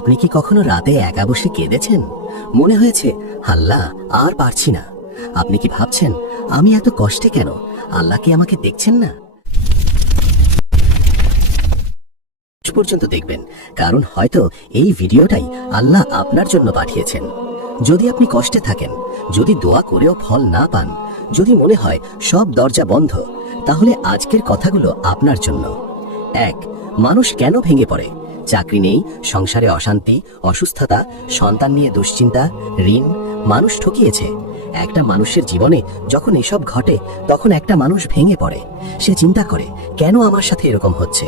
আপনি কি কখনো রাতে একা বসে কেঁদেছেন? মনে হয়েছে আল্লাহ আর পারছি না। আপনি কি ভাবছেন আমি এত কষ্টে কেন? আল্লাহ কি আমাকে দেখছেন না? পর্যন্ত দেখবেন, কারণ হয়তো এই ভিডিওটাই আল্লাহ আপনার জন্য পাঠিয়েছেন। যদি আপনি কষ্টে থাকেন, যদি দোয়া করেও ফল না পান, যদি মনে হয় সব দরজা বন্ধ, তাহলে আজকের কথাগুলো আপনার জন্য। 1. মানুষ কেন ভেঙে পড়ে? চাকরি নেই, সংসারে অশান্তি, অসুস্থতা, সন্তান নিয়ে দুশ্চিন্তা, ঋণ, মানুষ ঠকিয়েছে। একটা মানুষের জীবনে যখন এসব ঘটে, তখন একটা মানুষ ভেঙে পড়ে। সে চিন্তা করে, কেন আমার সাথে এরকম হচ্ছে?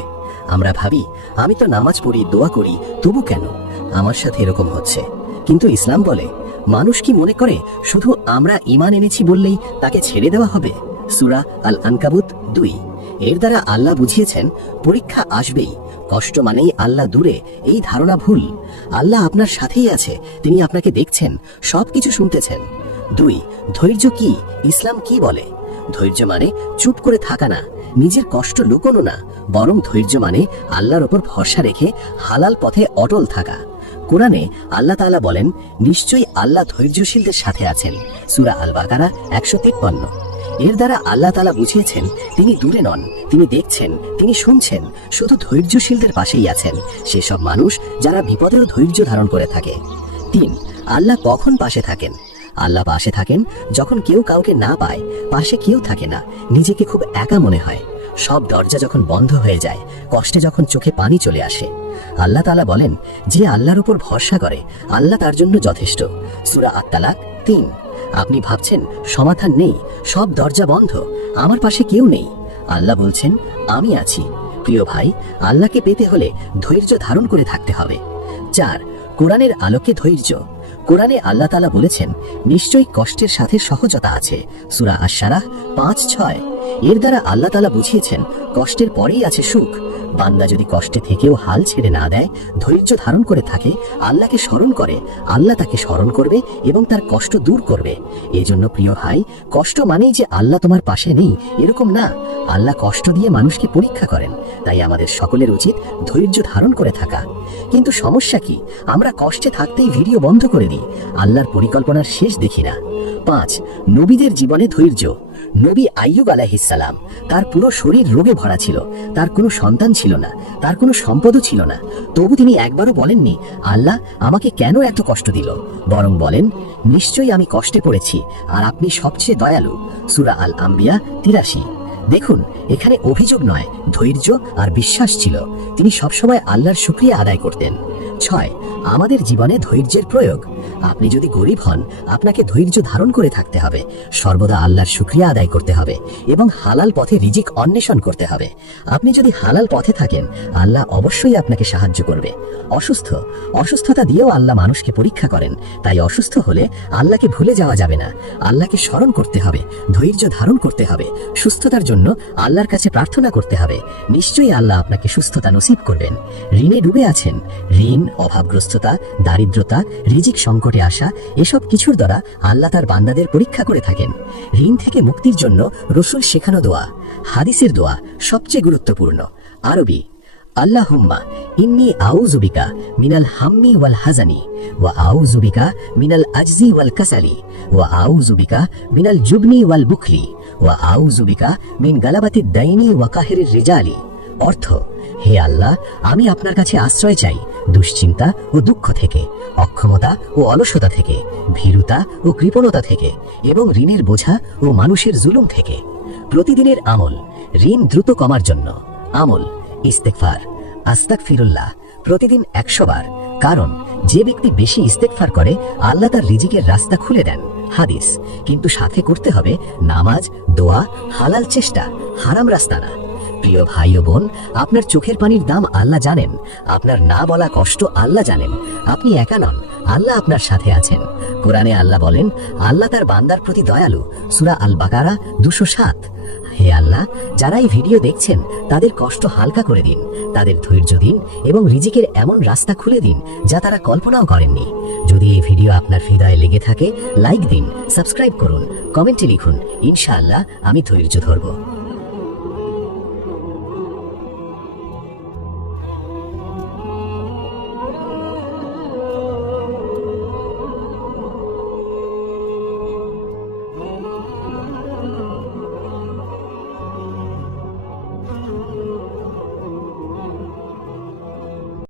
আমরা ভাবি, আমি তো নামাজ পড়ি, দোয়া করি, তবু কেন আমার সাথে এরকম হচ্ছে? কিন্তু ইসলাম বলে, মানুষ কি মনে করে শুধু আমরা ঈমান এনেছি বললেই তাকে ছেড়ে দেওয়া হবে? সূরা আল আনকাবুত 2। এর দ্বারা আল্লাহ বুঝিয়েছেন পরীক্ষা আসবেই। কষ্ট মানেই আল্লাহ দূরে, এই ধারণা ভুল। আল্লাহ আপনার সাথেই আছে, তিনি আপনাকে দেখছেন, সবকিছু শুনতেছেন। 2. ধৈর্য কি? ইসলাম কি বলে? ধৈর্য মানে চুপ করে থাকা না, নিজের কষ্ট লুকোনো না, বরং ধৈর্য মানে আল্লাহর ওপর ভরসা রেখে হালাল পথে অটল থাকা। কোরআনে আল্লাহ তাআলা বলেন, নিশ্চয়ই আল্লাহ ধৈর্যশীলদের সাথে আছেন। সূরা আল বাকারা 153। এর দ্বারা আল্লাহ তাআলা বুঝিয়েছেন তিনি দূরে নন, তিনি দেখছেন, তিনি শুনছেন, শুধু ধৈর্যশীলদের পাশেই আছেন, সেসব মানুষ যারা বিপদেও ধৈর্য ধারণ করে থাকে। 3. আল্লাহ কখন পাশে থাকেন? আল্লাহ পাশে থাকেন যখন কেউ কাউকে না পায়, পাশে কেউ থাকে না, নিজেকে খুব একা মনে হয়, সব দরজা যখন বন্ধ হয়ে যায়, কষ্টে যখন চোখে পানি চলে আসে। আল্লাহ তাআলা বলেন, যে আল্লাহর উপর ভরসা করে আল্লাহ তার জন্য যথেষ্ট। সূরা আত-তালাক 3। আপনি ভাবছেন সমাধান নেই, সব দরজা বন্ধ, আমার পাশে কেউ নেই। আল্লাহ বলছেন, আমি আছি। প্রিয় ভাই, আল্লাহকে পেতে হলে ধৈর্য ধারণ করে থাকতে হবে। 4. কোরআনের আলোকে ধৈর্য। কোরআনে আল্লাহ তাআলা বলেছেন, নিশ্চয়ই কষ্টের সাথে সহজতা আছে। সূরা আশ-শারাহ 5-6। এর দ্বারা আল্লাহ তাআলা বুঝিয়েছেন কষ্টের পরেই আছে সুখ। বান্দা যদি কষ্টে থেকেও হাল ছেড়ে না দেয়, ধৈর্য ধারণ করে থাকে, আল্লাহকে স্মরণ করে, আল্লাহ তাকে স্মরণ করবে এবং তার কষ্ট দূর করবে। এজন্য প্রিয় ভাই, কষ্ট মানেই যে আল্লাহ তোমার পাশে নেই এরকম না। আল্লাহ কষ্ট দিয়ে মানুষকে পরীক্ষা করেন, তাই আমাদের সকলের উচিত ধৈর্য ধারণ করে থাকা। কিন্তু সমস্যা কি? আমরা কষ্টে থাকতেই ভিডিও বন্ধ করে দিই, আল্লাহর পরিকল্পনার শেষ দেখি না। 5. নবীদের জীবনে ধৈর্য। নবী আইয়ুব আলাইহিস সালাম, তার পুরো শরীর রোগে ভরা ছিল, তার কোনো সন্তান ছিল না, তার কোনো সম্পদও ছিল না, তবু তিনি একবারও বলেননি, আল্লাহ আমাকে কেন এত কষ্ট দিল? বরং বলেন, নিশ্চয়ই আমি কষ্টে পড়েছি আর আপনি সবচেয়ে দয়ালু। সূরা আল আম্বিয়া 83। দেখুন, এখানে অভিযোগ নয়, ধৈর্য আর বিশ্বাস ছিল। তিনি সবসময় আল্লাহর শুকরিয়া আদায় করতেন। 6. আমাদের জীবনে ধৈর্যের প্রয়োগ। আপনি যদি গরিব হন, আপনাকে ধৈর্য ধারণ করে থাকতে হবে, সর্বদা আল্লাহর শুকরিয়া আদায় করতে হবে এবং হালাল পথে রিজিক অন্বেষণ করতে হবে। আপনি যদি হালাল পথে থাকেন, আল্লাহ অবশ্যই আপনাকে সাহায্য করবে। অসুস্থতা দিয়েও আল্লাহ মানুষকে পরীক্ষা করেন, তাই অসুস্থ হলে আল্লাহকে ভুলে যাওয়া যাবে না, আল্লাহকে স্মরণ করতে হবে, ধৈর্য ধারণ করতে হবে, সুস্থতার জন্য আল্লাহর কাছে প্রার্থনা করতে হবে। নিশ্চয়ই আল্লাহ আপনাকে সুস্থতা নসিব করবেন। ঋণে ডুবে আছেন, ঋণ, অভাবগ্রস্ততা, দারিদ্রতা, রিজিক সংকটে আসা, এসব কিছুর দ্বারা আল্লাহ তার বান্দাদের পরীক্ষা করে থাকেন। ঋণ থেকে মুক্তির জন্য রাসূল শেখানো দোয়া, হাদিসের দোয়া সবচেয়ে গুরুত্বপূর্ণ। আরবি, আল্লাহুম্মা ইন্নী আউযু বিকা মিনাল হাম্মি ওয়াল হাজানি ওয়া আউযু বিকা মিনাল আজজি ওয়াল কাসালি ওয়া আউযু বিকা মিনাল জুবনি ওয়াল বুখলি ওয়া আউযু বিকা মিন গালাবাতিদ দাইনি ওয়া কাহরির রিজালি। অর্থ, হে আল্লাহ, আমি আপনার কাছে আশ্রয় চাই দুশ্চিন্তা ও দুঃখ থেকে, অক্ষমতা ও অলসতা থেকে, ভীরুতা ও কৃপণতা থেকে এবং ঋণের বোঝা ও মানুষের জুলুম থেকে। প্রতিদিনের আমল। ঋণ দ্রুত কমার জন্য আমল, ইস্তেগফার, আস্তাগফিরুল্লাহ, প্রতিদিন 100 বার। কারণ যে ব্যক্তি বেশি ইস্তেগফার করে, আল্লাহ তার রিজিকের রাস্তা খুলে দেন। হাদিস। কিন্তু সাথে করতে হবে নামাজ, দোয়া, হালাল চেষ্টা, হারাম রাস্তা না। প্রিয় ভাই ও বোন, আপনার চোখের পানির দাম আল্লাহ জানেন, আপনার না বলা কষ্ট আল্লাহ জানেন। আপনি একা নন, আল্লাহ আপনার সাথে আছেন। কোরআনে আল্লাহ বলেন, আল্লাহ তার বান্দার প্রতি দয়ালু। সূরা আল বাকারা 207। হে আল্লাহ, যারা এই ভিডিও দেখছেন তাদের কষ্ট হালকা করে দিন, তাদের ধৈর্য দিন এবং রিজিকের এমন রাস্তা খুলে দিন যা তারা কল্পনাও করেননি। যদি এই ভিডিও আপনার হৃদয়ে লেগে থাকে, লাইক দিন, সাবস্ক্রাইব করুন, কমেন্টে লিখুন, ইনশাআল্লাহ আমি ধৈর্য ধরব।